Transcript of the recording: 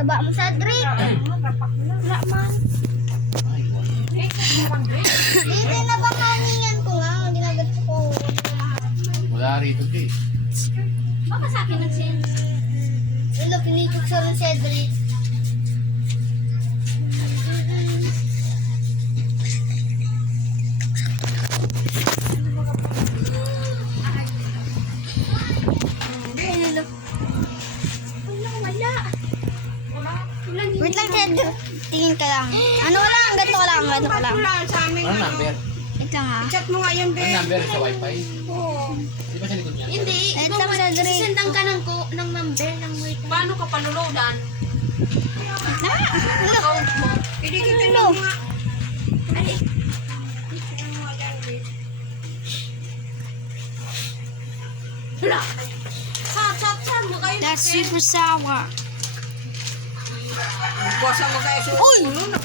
Taba mo sa drink. Wala man. Dito na ba kaningan ko nga? Ginagat ko. Wala rito, di. Baka sa akin nag-send. Wala, pinitok sa rin Cedric. Wait lang, Cedric. Tingin ka lang. Ano lang? Ganito ka lang. Ganito ka lang. Sa amin. Ano number? Wait lang ha. Chat mo nga yun, Ano Ben. number sa wifi? Oo. Di ba sa likod niya? Hindi. Ay, Ikaw tama, Cedric. sisendang ka ng number ng wait. Paano ka panuloadan? Account mo. Hindi kita lang nga. Ay, wala. Chat mo kayo. That's super sour. Kuwasa mo kayo sa ulo.